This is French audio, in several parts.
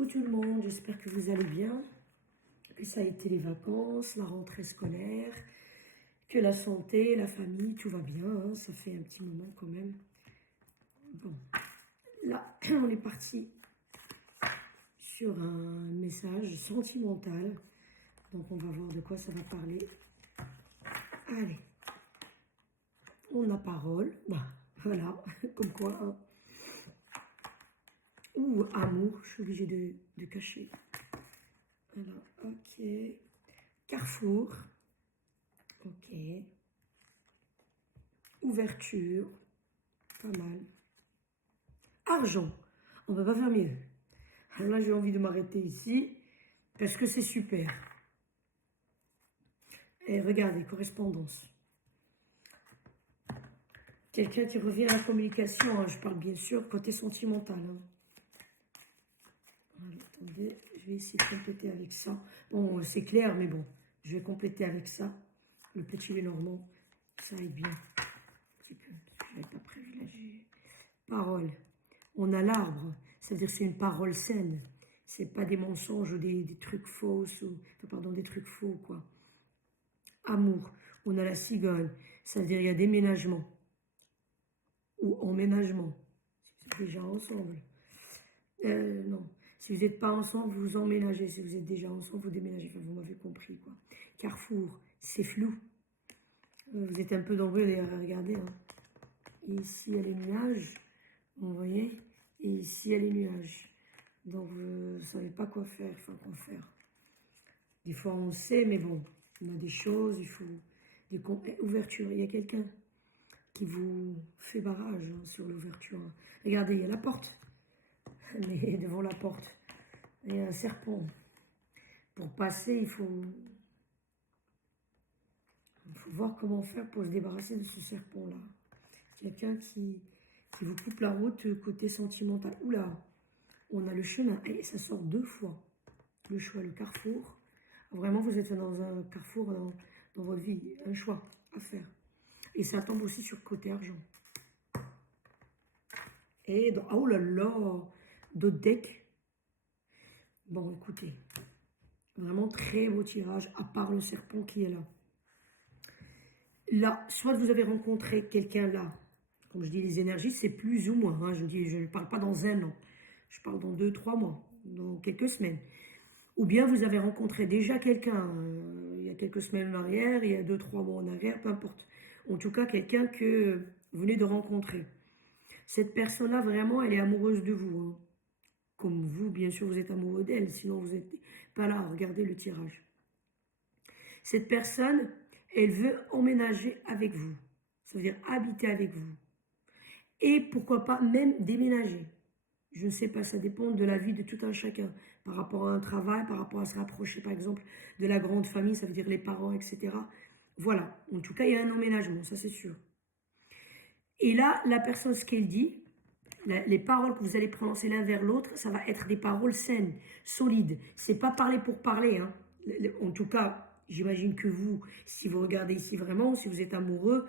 Coucou tout le monde, j'espère que vous allez bien, que ça a été les vacances, la rentrée scolaire, que la santé, la famille, tout va bien, hein, ça fait un petit moment quand même. Bon, là, on est parti sur un message sentimental, donc on va voir de quoi ça va parler. Allez, on a parole, bah, voilà, comme quoi, hein. Ou amour, je suis obligée de cacher. Voilà, ok. Carrefour. Ok. Ouverture. Pas mal. Argent. On ne peut pas faire mieux. Alors là, j'ai envie de m'arrêter ici parce que c'est super. Et regardez, correspondance. Quelqu'un qui revient à la communication. Hein, je parle bien sûr côté sentimental. Hein. Alors, attendez, je vais essayer de compléter avec ça. Bon, c'est clair, mais bon, je vais compléter avec ça. Le petit Lenormand, ça aide bien. Un petit peu. Je n'avais pas prévu là. Parole. On a l'arbre. Ça veut dire que c'est une parole saine. C'est pas des mensonges ou des trucs fausses, ou, pardon, des trucs faux, quoi. Amour. On a la cigogne. Ça veut dire qu'il y a déménagement. Ou emménagement. Si vous êtes déjà ensemble. Non. Si vous n'êtes pas ensemble, vous emménagez. Si vous êtes déjà ensemble, vous déménagez. Enfin, vous m'avez compris, quoi. Carrefour. C'est flou. Vous êtes un peu nombreux à regarder. Hein. Et ici, il y a les nuages. Vous voyez? Et ici, il y a les nuages. Donc, vous ne savez pas quoi faire. Enfin, quoi faire. Des fois, on sait, mais bon, il y a des choses, il faut des ouvertures. Il y a quelqu'un qui vous fait barrage hein, sur l'ouverture. Regardez, il y a la porte. Mais devant la porte, il y a un serpent. Pour passer, il faut voir comment faire pour se débarrasser de ce serpent-là. Quelqu'un qui vous coupe la route côté sentimental. Oula, on a le chemin. Et ça sort deux fois. Le choix, le carrefour. Vraiment, vous êtes dans un carrefour dans votre vie. Un choix à faire. Et ça tombe aussi sur côté argent. Et dans, oh là là, d'autres decks. Bon, écoutez. Vraiment très beau tirage, à part le serpent qui est là. Là, soit vous avez rencontré quelqu'un là. Comme je dis, les énergies, c'est plus ou moins. Hein, je ne parle pas dans un an. Je parle dans 2-3 mois, dans quelques semaines. Ou bien vous avez rencontré déjà quelqu'un il y a quelques semaines en arrière, il y a 2-3 mois en arrière, peu importe. En tout cas, quelqu'un que vous venez de rencontrer. Cette personne-là, vraiment, elle est amoureuse de vous. Hein. Comme vous, bien sûr, vous êtes amoureux d'elle, sinon vous n'êtes pas là. Regardez le tirage. Cette personne, elle veut emménager avec vous. Ça veut dire habiter avec vous. Et pourquoi pas même déménager. Je ne sais pas, ça dépend de la vie de tout un chacun. Par rapport à un travail, par rapport à se rapprocher, par exemple, de la grande famille, ça veut dire les parents, etc. Voilà. En tout cas, il y a un emménagement, ça c'est sûr. Et là, la personne, ce qu'elle dit, les paroles que vous allez prononcer l'un vers l'autre, ça va être des paroles saines, solides. C'est pas parler pour parler. Hein. En tout cas, j'imagine que vous, si vous regardez ici vraiment, si vous êtes amoureux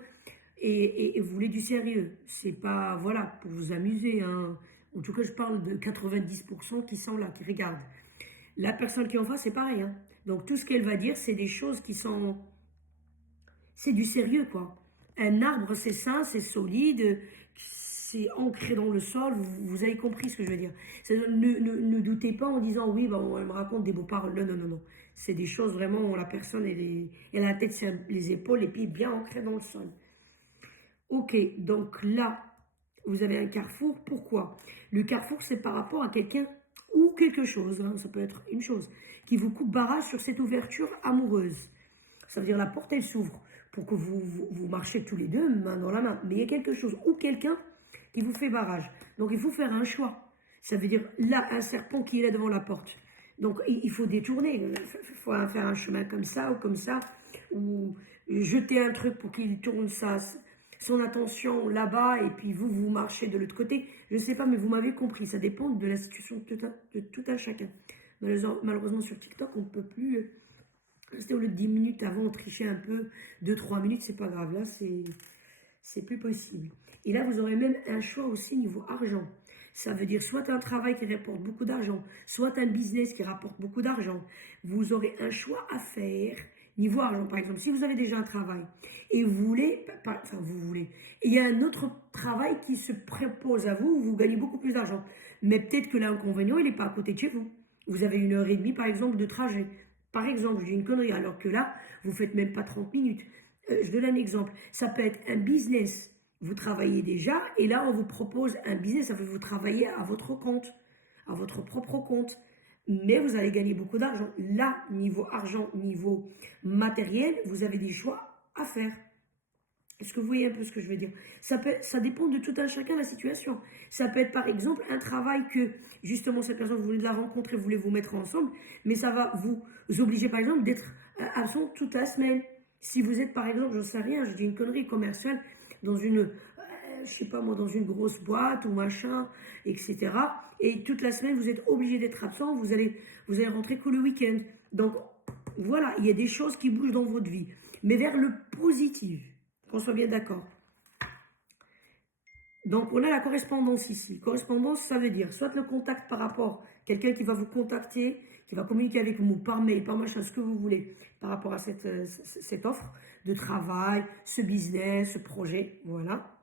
et vous voulez du sérieux, c'est pas, voilà, pour vous amuser. Hein. En tout cas, je parle de 90% qui sont là, qui regardent. La personne qui est en face, c'est pareil. Hein. Donc, tout ce qu'elle va dire, c'est des choses qui sont... C'est du sérieux, quoi. Un arbre, c'est sain, c'est solide, c'est ancré dans le sol. Vous avez compris ce que je veux dire. Ne doutez pas en disant, oui, bon, elle me raconte des beaux paroles. Non, non, non, non. C'est des choses vraiment où la personne, elle a la tête sur les épaules et puis bien ancrée dans le sol. Ok, donc là, vous avez un carrefour. Pourquoi? Le carrefour, c'est par rapport à quelqu'un ou quelque chose, hein, ça peut être une chose, qui vous coupe barrage sur cette ouverture amoureuse. Ça veut dire la porte, elle s'ouvre pour que vous marchiez tous les deux, main dans la main. Mais il y a quelque chose ou quelqu'un qui vous fait barrage. Donc, il faut faire un choix. Ça veut dire, là, un serpent qui est là devant la porte. Donc, il faut détourner. Il faut faire un chemin comme ça, ou jeter un truc pour qu'il tourne son attention là-bas, et puis vous marchez de l'autre côté. Je ne sais pas, mais vous m'avez compris. Ça dépend de la situation de tout un chacun. Malheureusement, sur TikTok, on ne peut plus... C'était au lieu de 10 minutes avant, on trichait un peu, 2-3 minutes, c'est pas grave. Là, c'est plus possible. Et là, vous aurez même un choix aussi niveau argent. Ça veut dire soit un travail qui rapporte beaucoup d'argent, soit un business qui rapporte beaucoup d'argent. Vous aurez un choix à faire. Niveau argent, par exemple, si vous avez déjà un travail et vous voulez, enfin vous voulez, et il y a un autre travail qui se propose à vous, où vous gagnez beaucoup plus d'argent. Mais peut-être que l'inconvénient, il n'est pas à côté de chez vous. Vous avez 1 heure et demie, par exemple, de trajet. Par exemple, je dis une connerie, alors que là, vous faites même pas 30 minutes. Je donne un exemple. Ça peut être un business. Vous travaillez déjà et là, on vous propose un business. Ça veut vous travailler à votre compte, à votre propre compte. Mais vous allez gagner beaucoup d'argent. Là, niveau argent, niveau matériel, vous avez des choix à faire. Est-ce que vous voyez un peu ce que je veux dire? Ça dépend de tout un chacun la situation. Ça peut être par exemple un travail que justement cette personne, vous voulez la rencontrer, vous voulez vous mettre ensemble, mais ça va vous obliger par exemple d'être absent toute la semaine. Si vous êtes par exemple, je ne sais rien, je dis une connerie commerciale dans une, je sais pas moi, dans une grosse boîte ou machin, etc. Et toute la semaine, vous êtes obligé d'être absent, vous allez rentrer que le week-end. Donc voilà, il y a des choses qui bougent dans votre vie, mais vers le positif. Qu'on soit bien d'accord. Donc, on a la correspondance ici. Correspondance, ça veut dire soit le contact par rapport à quelqu'un qui va vous contacter, qui va communiquer avec vous par mail, par machin, ce que vous voulez, par rapport à cette offre de travail, ce business, ce projet, voilà.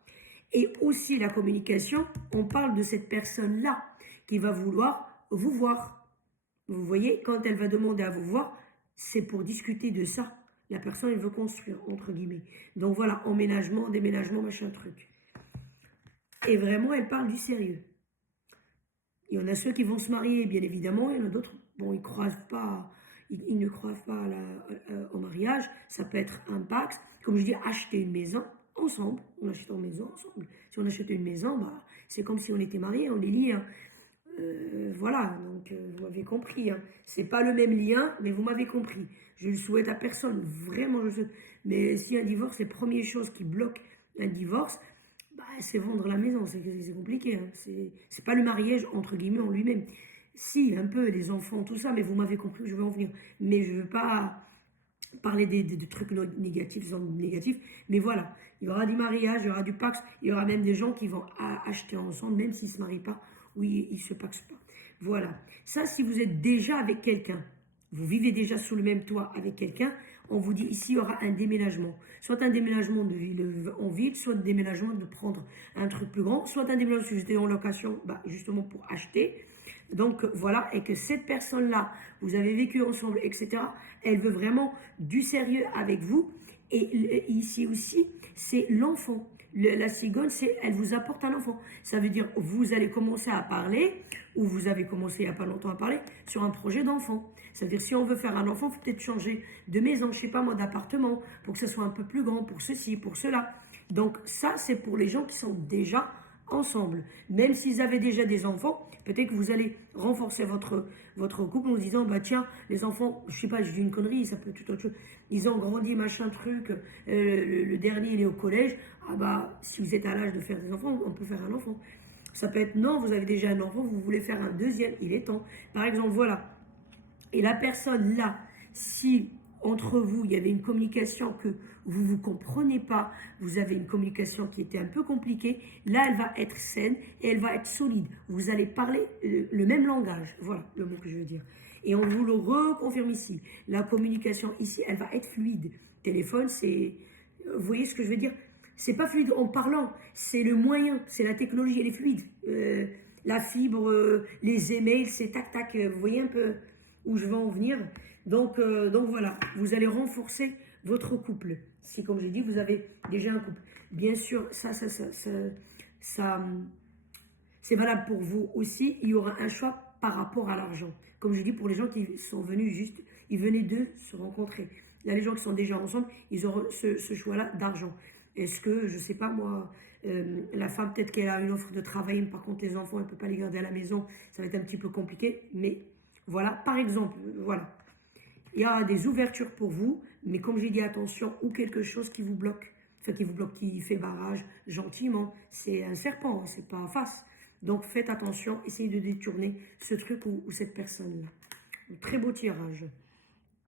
Et aussi la communication, on parle de cette personne-là qui va vouloir vous voir. Vous voyez, quand elle va demander à vous voir, c'est pour discuter de ça. La personne, elle veut construire, entre guillemets. Donc voilà, emménagement, déménagement, machin truc. Et vraiment, elle parle du sérieux. Il y en a ceux qui vont se marier, bien évidemment. Il y en a d'autres, bon, ils ne croient pas au mariage. Ça peut être un pacte. Comme je dis, acheter une maison ensemble. On achète une maison ensemble. Si on achète une maison, bah, c'est comme si on était mariés, on est liés. Hein. Voilà, donc vous m'avez compris. Hein. C'est pas le même lien, mais vous m'avez compris. Je le souhaite à personne, vraiment. Mais si un divorce, les premières choses qui bloquent un divorce, bah, c'est vendre la maison. C'est compliqué. Hein. C'est pas le mariage entre guillemets en lui-même. Si, un peu, les enfants, tout ça, mais vous m'avez compris où je veux en venir. Mais je veux pas parler des trucs négatifs, mais voilà, il y aura du mariage, il y aura du pax, il y aura même des gens qui vont acheter ensemble, même s'ils ne se marient pas ou ils ne se paxent pas. Voilà, ça si vous êtes déjà avec quelqu'un, vous vivez déjà sous le même toit avec quelqu'un, on vous dit ici il y aura un déménagement. Soit un déménagement de ville en ville, soit un déménagement de prendre un truc plus grand, soit un déménagement si j'étais en location, bah, justement pour acheter. Donc voilà, et que cette personne-là, vous avez vécu ensemble, etc., elle veut vraiment du sérieux avec vous. Et ici aussi, c'est l'enfant. La cigogne, elle vous apporte un enfant. Ça veut dire, vous allez commencer à parler, ou vous avez commencé il n'y a pas longtemps à parler, sur un projet d'enfant. Ça veut dire, si on veut faire un enfant, il faut peut-être changer de maison, je sais pas moi, d'appartement, pour que ce soit un peu plus grand, pour ceci, pour cela. Donc ça, c'est pour les gens qui sont déjà ensemble. Même s'ils avaient déjà des enfants, peut-être que vous allez renforcer votre couple en disant, bah tiens, les enfants, je sais pas, je dis une connerie, ça peut être tout autre chose, ils ont grandi, machin truc, le dernier il est au collège, ah bah si vous êtes à l'âge de faire des enfants, on peut faire un enfant. Ça peut être, non, vous avez déjà un enfant, vous voulez faire un deuxième, il est temps. Par exemple, voilà. Et la personne là, si entre vous, il y avait une communication que vous ne vous comprenez pas, vous avez une communication qui était un peu compliquée, là, elle va être saine et elle va être solide. Vous allez parler le même langage. Voilà le mot que je veux dire. Et on vous le reconfirme ici. La communication ici, elle va être fluide. Téléphone, c'est... Vous voyez ce que je veux dire? C'est pas fluide en parlant, c'est le moyen, c'est la technologie, elle est fluide. La fibre, les emails, c'est tac tac. Vous voyez un peu où je veux en venir. Donc voilà, vous allez renforcer votre couple. Si, comme j'ai dit, vous avez déjà un couple. Bien sûr, ça c'est valable pour vous aussi. Il y aura un choix par rapport à l'argent. Comme je dis, pour les gens qui sont venus juste, ils venaient de se rencontrer. Là, les gens qui sont déjà ensemble, ils auront ce choix-là d'argent. Est-ce que, je ne sais pas moi, la femme, peut-être qu'elle a une offre de travail, mais par contre, les enfants, elle ne peut pas les garder à la maison. Ça va être un petit peu compliqué. Mais voilà, par exemple, voilà. Il y a des ouvertures pour vous, mais comme j'ai dit, attention, ou quelque chose qui vous bloque. Enfin, qui vous bloque, qui fait barrage gentiment. C'est un serpent, c'est pas en face. Donc faites attention, essayez de détourner ce truc ou cette personne-là. Très beau tirage.